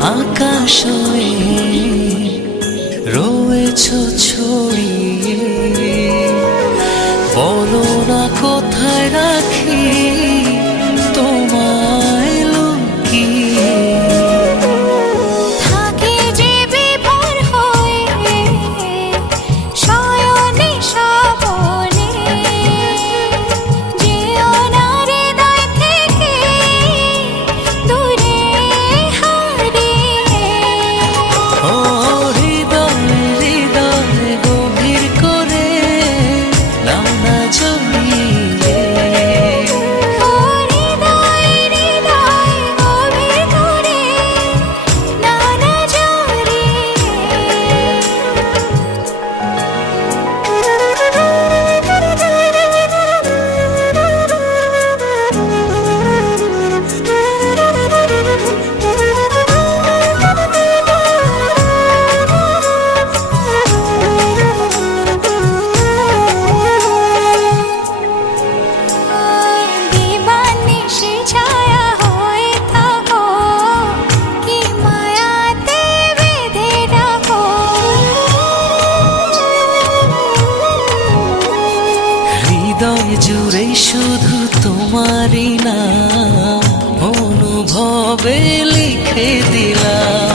আকাশ হয়ে রয়েছ ছড়িয়ে, বলো না কোথায় রাখি তোমায় লুকিয়ে। থাকে যে বিভোর হয়ে শয়নে স্বপনে, যেও না হৃদয় থেকে দূরে হারিয়ে। ও হৃদয় হৃদয় গভীর করে নাও না জড়িয়ে। ও হৃদয় হৃদয় গভীর করে নাও না জড়িয়ে। দিবানিশি ছায়া হয়ে থাকো, কি মায়াতে বেঁধে রাখো। হৃদয় জুড়ে শুধু তোমারই নাম অনুভবে লিখে দিলাম।